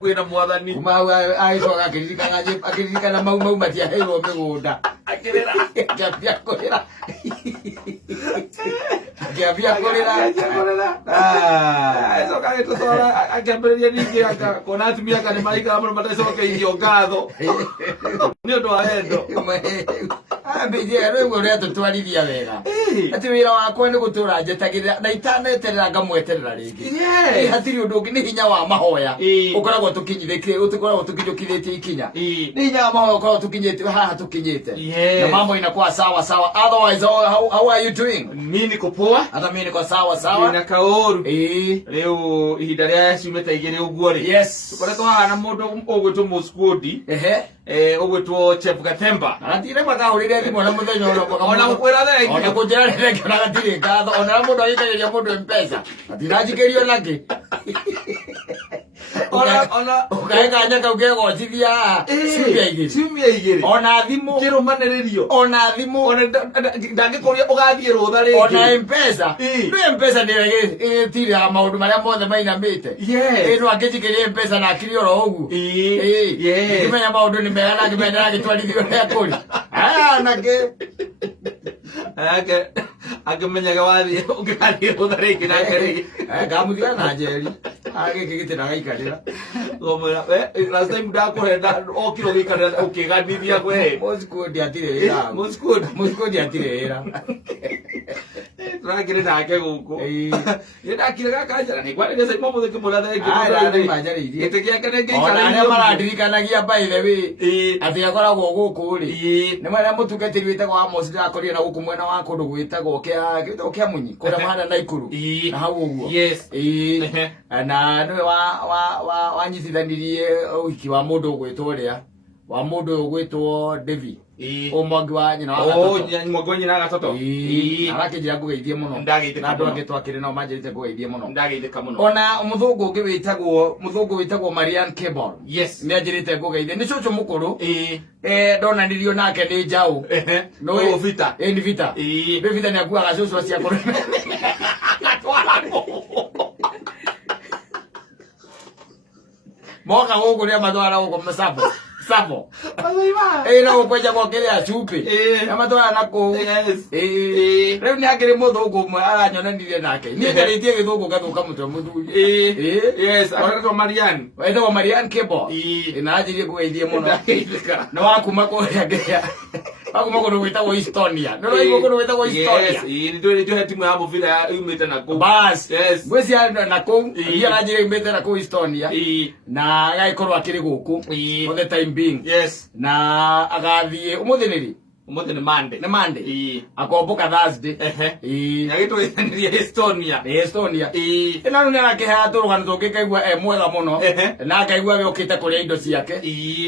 kwina mwathani kuma aicoka akiririkana mau matiaheirwo mĩgũnda akirira akĩambia kũrĩra akĩambia kũrĩra aicoka agĩtũtwara akĩambĩrĩria ningĩ akona atumia aka nĩ maraikara mũno matacokeirio ngatho nĩ ũndũ wa wendo rĩu ũrĩa tũtwarithia wega atĩ wĩra wakwa nĩ gũtũra njetagĩrĩra na itaneterera ngamweterera rĩngĩ hatirĩ ũndũ ũngĩ nĩ hinya wa mahoya ũkoragwo tũkinyũkithĩtie ikinya nĩ hinya wa mahoya ũkoragwo tũkinyĩte haha tũkinyĩte na mambo inakuwa sawa sawa. Otherwise how are you doing? Mimi niko poa, hata mimi niko sawa sawa. Nina kaoru leo ihinda rĩa ciumĩte igĩrĩ ũguo rĩ tũkoretwo haha na mũndũ ũgwĩtwo Muscudi ũgwĩtwo Chef Gatemba aratire makahũrĩre thimũ na mũthenya ona mũkwĩra thengi ona kũnjĩra rĩngĩ ona gatirĩ ngatho ona mũndũ agĩkagĩria mũndũ M-Pesa atinanjikĩrio nake ona ũkaĩkanya kau gegotithia ciumia igĩrĩ ona thimũ kĩrũmanĩrĩrio ona thimũ ona ndangĩkũria ũgathiĩ rũtha rĩngĩ ona M-Pesa no M-Pesa nĩgĩtiraga maũndũ marĩa mothe mainamĩte ĩno angĩnjikĩria M-Pesa na akiri oro ũguo ngĩmenya maũndũ nĩ mega na ngĩmenya agĩtwarithio ũrĩa kũrĩ nake akĩmenyaga wathiĩ ũngĩgathiĩ rũtha rĩngĩ nake rĩngĩ ngamuthira na njeri agĩkĩ gĩtĩ agaikarĩra ngomwĩra last time ndakũhe okire ũgĩikarĩra ũkĩganithia kwe Muscudi atirĩ wĩra Muscudi atirĩ wĩra tũrakĩrĩ nake gũkũ nĩ ndakire gaka njara nĩ kwarĩria Saimo mũthĩ kĩmũra manjarĩirie gĩtĩ gĩake nĩ ngĩikarĩire arĩa marandirikanagia by the way atĩ akoragwo gũkũ rĩ nĩ marĩa mũtungatĩri wĩtagwo Amos ndĩrakorire na gũkũ mwena wa kũndũ gwĩtagwo kĩa Munyi kũrĩa mahana Naikuru na hau ũguo na nĩwe wanyitithanirie ũhiki wa mũndũ ũgwĩtwo ũrĩa wa mũndũ ũgwĩtwo Devi Mwangi wa nyina wa gatoto Mwangi wa nyina wa gatoto arakĩnjĩra ngũgeithie mũno na andũ angĩ twakĩrĩ nao manjĩrĩte ngũgeithie mũno ndageithĩka mũno ona mũthũngũ ũngĩ wĩtagwo Marian Cable nĩanjĩrĩte ngũgeithie nĩ cũcũ mũkũrũ ndonanirio nake nĩ njaũ no vita ni vita nĩakuaga cũcũ acia kũrũ moka gũkũ nĩ amatwara gũkũ masapo no gũkwenja gwakĩrĩa cumbĩ amatwara na kũu rĩu nĩ akĩrĩ mũthũngũ ũmwe aranyonanirie nake niĩ njarĩtie gĩthũngũ ngathũka mũtwe mũthuri wetagwo Marian Cable na anjĩrie ngũgeithie mũno nĩ wakuma kũrĩa ngĩa wakuma kũndũ gwĩtagwo Estonia nĩ ũraigua kũndũ gwĩtagwo Estonia nĩtũhe timu ya mũbira yumĩte na kũu bas ngwĩcia na kũu iria aranjĩria yumĩte na kũu Estonia na agagĩkorwo akĩrĩ gũkũ for the time being na agathiĩ ũmũthĩ nĩ rĩ ũmũthĩ nĩ Monday akomboka Thursday agĩtũgĩithanĩria Estonia ĩno nĩ arakĩhea tũrũgano tũngĩ kaigua mwega mũno na ngaigua we ũkĩte kũrĩa indo ciake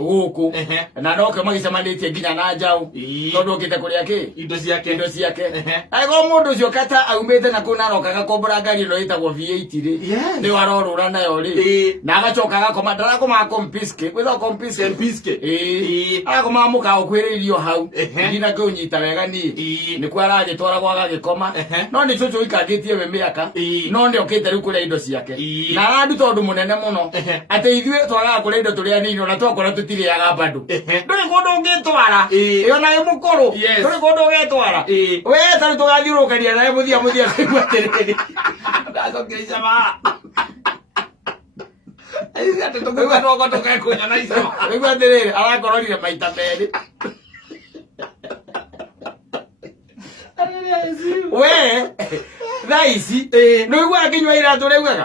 gũkũ na noke magĩcemanĩtie nginya na njaũ tondũ ũkĩte kũrĩa kĩ indo ciake agĩkorwo mũndũ ũcio kata aumĩte na kũu na aroka agakombora ngari ĩno ĩtagwo V8 rĩ nĩyo arorũra nayo rĩ na agacoka agakoma ndarakomaga kompiske gwĩtagwo kompiske agakomaga mũkawa ũkwĩrĩirio hau ngina kũnyita wega nĩ kwa aragĩtwara gwa gagĩkoma no nĩ cũcũ ikangĩtie we mĩaka no nĩ okĩte rĩu kũrĩa indo ciake na aranduta ũndũ mũnene mũno atĩ ithuĩ twagaga kũrĩa indo tũrĩa nini ona twakora tũtirĩaga bado ndũrĩ kũndũ ũngĩtwara ona wĩ mũkũrũ ndũrĩ kũndũ ũgĩtwara we tarĩ tũgathiũrũkania nawe mũthia kũigua atĩrĩrĩ ndacokire icama atĩ tũgũka tũgekũnya na icama kũigua atĩrĩrĩ arakororire maita merĩ we thaa ici nĩũiguaga kĩnyua iratũ rĩugaga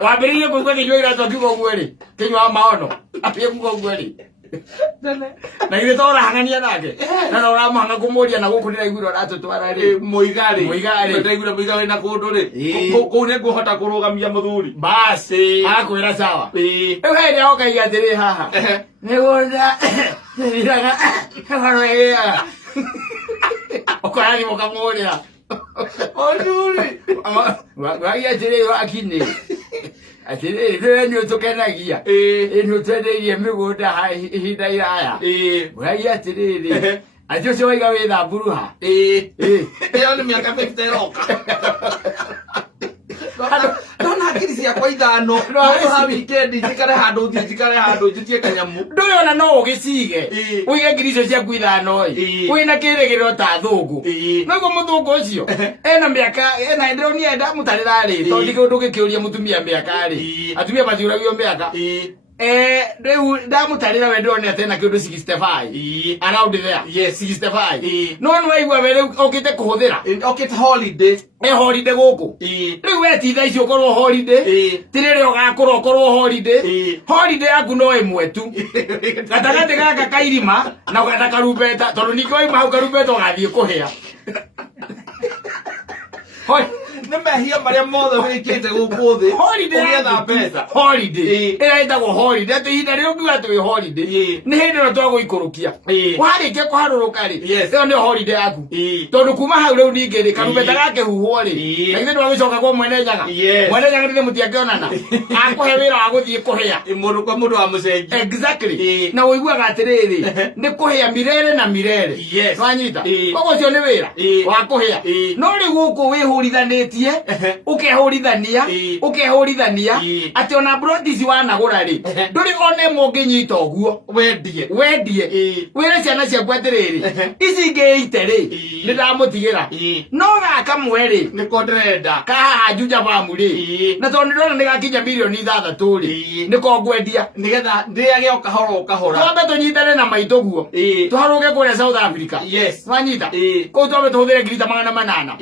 wambĩrĩirie kũigua kĩnyua iratũ akiuga ũguo rĩ kĩnyua maono akiuga ũguo rĩ na ithe to ũrahang'ania nake na no ũramũhanga kũmũria na gũkũ ndĩraiguire ũratũtwara rĩ mũiga ndaiguire mũiga wĩna kũndũ rĩ kũu nĩngũhota kũrũgamia mũthuri basi agakwĩra sawa rĩu hĩndĩ aokaiga atĩrĩ haha nĩgũnda nĩthiraga ĩgaroĩgĩaga ũkorathi mũkamũrĩra mũthuri wagia atĩrĩ wakinĩ atĩrĩrĩ rĩrĩa nĩ ũtũkenagia nĩ ũtwendeirie mĩgũnda ihinda iraya wagia atĩrĩrĩ atĩ ũcio waiga wĩ Thamburuha ĩyo nĩ mĩaka 50 ĩroka ndona ngiri ciakwa ithano no ha weekend njikare handu thie njikare handu njitie kanyamu nduyona no ugicige uige ngiri icio ciaku ithano wina kirigiro ta thungu naguo muthungu ucio ena miaka ena ndoni enda mutarira ri to ndigo ndugikiuria mutumia miaka ri atumia bathiuragio miaka riu ndamutarira we ndone atena kindu 65 around there yes 65 no no waigua we riu okite kuhuthira okite holiday holiday guku riu we ti tha icio korwo holiday tirire ugakorwo korwo holiday yaku no imwe tu gatagati gaka kairima na gata karumbeta tondu nikyo ima hau karumbeta ugathie kuhia hoi nemehia maria mothe wikite guku thi ugetha mbeca holiday itago holiday ati hinda ri ungiuga ati wi holiday ni hindi no twaguikurukia warikia kuharuruka ri iyo ni holiday yaku tondu kuma hau riu ningi ri karumbeta gake huhwo ri na ithe ndwagicoka kwa mwene nyaga ndi mutiakionana akuhe wira wa guthie kuhia mundu kwa mundu wa mucenji exactly na uiguaga atiriri ni kuhia mirere na mirere nwanyita koguo cio ni wira wa kuhia no ri guku wihurithanĩtie ukehurithania ati ona brotisi wanagura ri nduri one munginyita uguo wendie wire ciana ciaku atiriri ici ngiite ri ndamutigira no gaka mweri niko ndrenda kaha juja bamu ri na tondu ndona nigakinya milioni 6 ri niko ngwendia nigetha ndiage ukahora twambe tunyitane na maito guo twaruge kuria South Africa wanyita ko twambe tuhuthire ngiri ta 800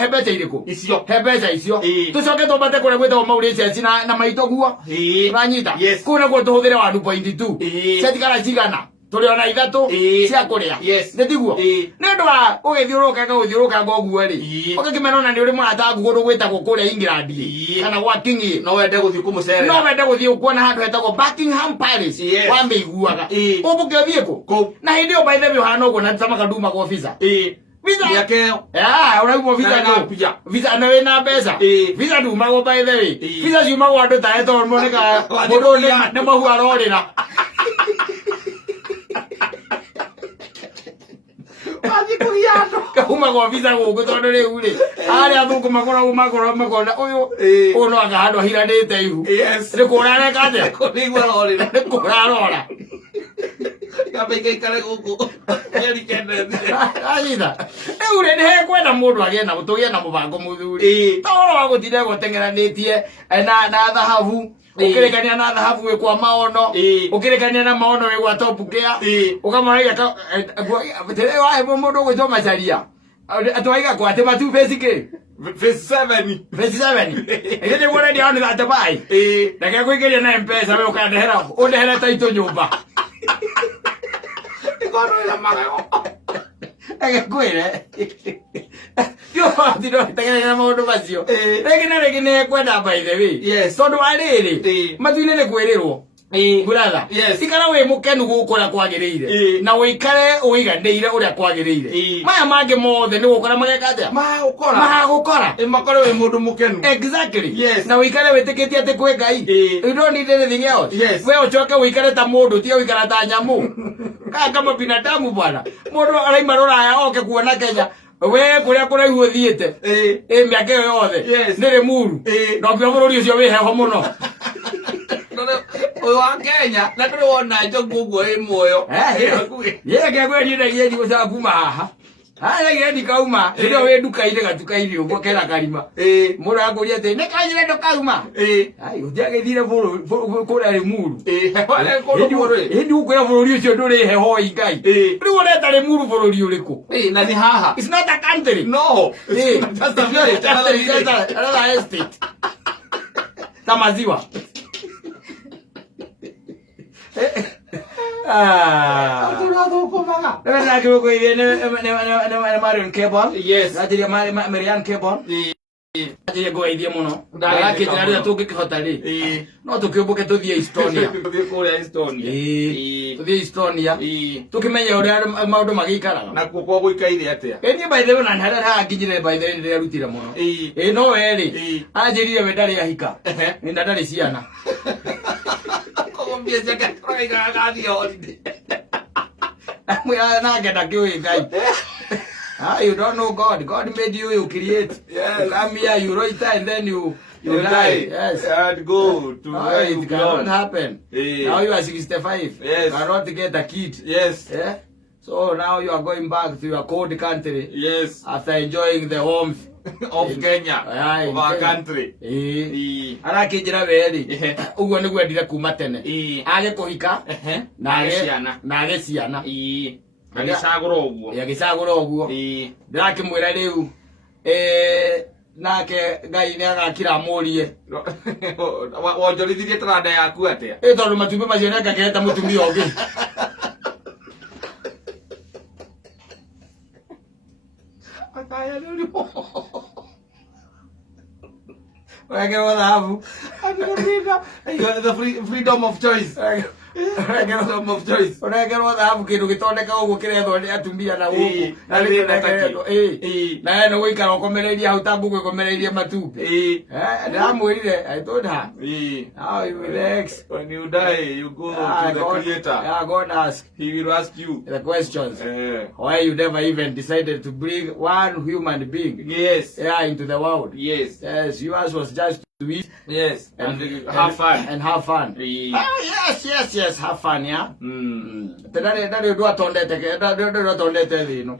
he mbeca iriku icio he mbeca icio tucoke tumbate kuria gwitagwo Mauritius na maito guo wanyita kuna guo tuhuthire 1.2 cetikara cigana turi ona ithatu cia kuria nditiguo ni ndu wa ugithiuruka ngoguo ri ukikimenona ni uri murata nguguru gwitagwo kuria England kana gwa King no wende guthii kumucerera no wende guthii kuona handu hetagwo Buckingham Palace wambeiguaga ubuke thie ku na hindi yo by the way hana uguo na tama kaduma kwa visa visa yake unaigua visa no visa na wena mbeca visa nduma go by the way visa ciuma go andu ta eto moneka mundu ne mahu arorira Athi kugiano kauma go visa go tondu riu ri ari athuku makora uyu no agahandwa hiranite ihu ni kurare kate kuigwa rorira ni kurarora kabeke kale guku eri kende aida ure ne kwenda mundu agena gutugia na mubango muthuri toro wa gutire gutengeranitie na dhahabu ukirekania na dhahabu we kwa maono ukirekania na maono we kwa top gear ukamariga tere wa mundu gwitoma charia atwaiga kwa te matu basic Phase 7 ege wona ni on that buy ndake kuigeria na mpesa we ukandehera undehera taito nyumba ikono ila magago ege kwire yo ndiro tegera maundu macio rege ne kwenda by the way tondu ariri matuine ne kwirirwo brother ikara we mukenu gukora kwagiriire na wikare uigandeire uria kwagiriire maya mange mothe ni gukora mageka atia magukora makore we mundu mukenu exactly na wikare witikitie ati kwe ngai you don't need anything else we uchoke wikare ta mundu ti wikara ta nyamu kama binadamu bwana mundu araima roraya oke kuona Kenya we kuria kuraihu uthiite miaka yothe nire muru no pia bururi ucio wi heho muno uyu wa Kenya na turi wona njogu guo imoyo yeke kweli ndio yedi usa kuma haha yedi kauma ndio we duka ile gatuka-ini ugo kera karima mura akuria te ne kanyire ndo kauma utiage thire kuria ri muru hindi ukwira bururi ucio nduri heho ingai riu ureta ri muru bururi uriku na ni haha it's not a country no that's a very another estate tamaziwa na kiwe kwa hivi ne Marion Cable ajili Marion Cable ajili kwa hivi muno ndara kijana tukikihota ri no tukiubuke tuthie Estonia tuthie Estonia tukimenya uria maundu magikaraga na kuko guikaire atia eni by the way na ndara ha nginyire by the way ndira rutira muno no weri ajili we ndari ahika ni ndari ciana Biasa kan orang yang ada holiday. Na get you guy. You don't know God. God made you, you create. You come here, you write and then you You die. Yes. And go to where you it cannot belong. happen. Now you are 65. Yes. You cannot get a kid. Yes. Yeah? So now you are going back to your cold country. Yes. After enjoying the warmth Of Kenya. Of our country. Arakijira weri. Uguo niguo endire kuma tene. Age kuhika. Na age ciana. Agicagura uguo. Agicagura uguo. Ndirakimwira riu nake Ngai ni agakira murie. Wonjorithirie taranda yaku atia? Tondu matumbi macio nĩ ngageta mutumia ũngĩ. Akaya ndio. Thahabu. The freedom of choice. Freedom of choice. Uregerwo thahabu kindu gitondeka uguo kirethwo ni atumia na guku. Na na no guikara ukomereirie hau tambu gukomereirie matumbi. Ndiramwirire I told her. Now you relax. When you die, you go to the Creator. Yeah, God ask. He will ask you The questions. Why you never even decided to bring one human being into the world. Yes, yours was just to eat. Yes, and have fun. And have fun. Yes, have fun, yeah. Tendari ndio atondete thino.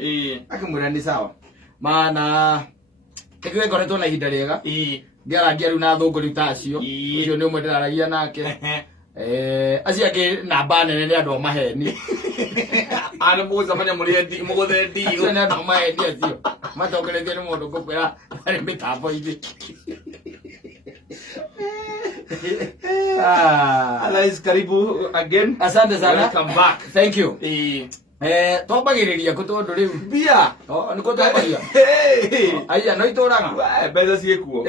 Akimwira ni sawa. Maana kiwe ngoretwo na ihinda riega. Ngiaragia riu na thunguri tacio. Ucio ni umwe ndiragia nake. Acia ke namba nene ni andu a maheni. Ana muza manya murendi mugothe ndi. Acio ni andu a maheni acio. Matokeretie ni mundu ngukwira ari mitambo ithi. Alais, karibu again. Asante sana. Welcome back. Thank you. Twambagiriria kutondu riu bia niko twambagia aya no ituraga pesa ciekuo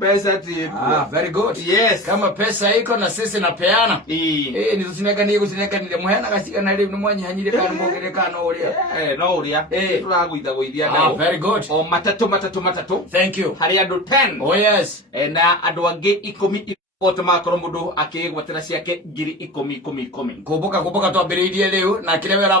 pesa tiekuo. Very good. Yes, kama pesa iko na sisi napeana ni tucinekanie gucinekanire muhenaga cigana riu ni mwanyihanyire kana mwongereka no uria no uria turagwitha gwithia ndao. Very good. O matatu. Thank you. Hari andu 10. Oh yes. Na andu angi 10 Otomakoro mundu akigwatira ciake 10,000. Kumbuka twambiriirie riu na kire wera